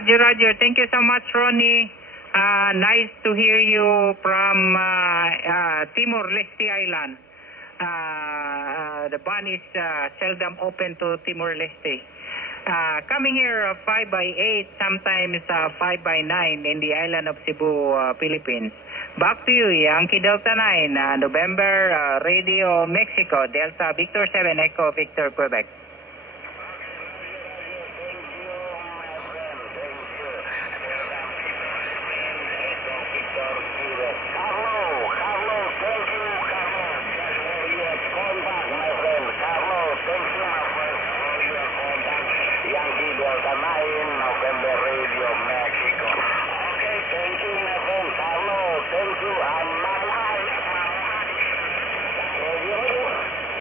Roger, Roger. Thank you so much, Ronnie. Nice to hear you from Timor-Leste Island. The ban is seldom open to Timor-Leste. Coming here 5 by 8, sometimes 5 by 9 in the island of Cebu, Philippines. Back to you, Yankee Delta 9, November, Radio Mexico, Delta Victor 7 Echo Victor Quebec.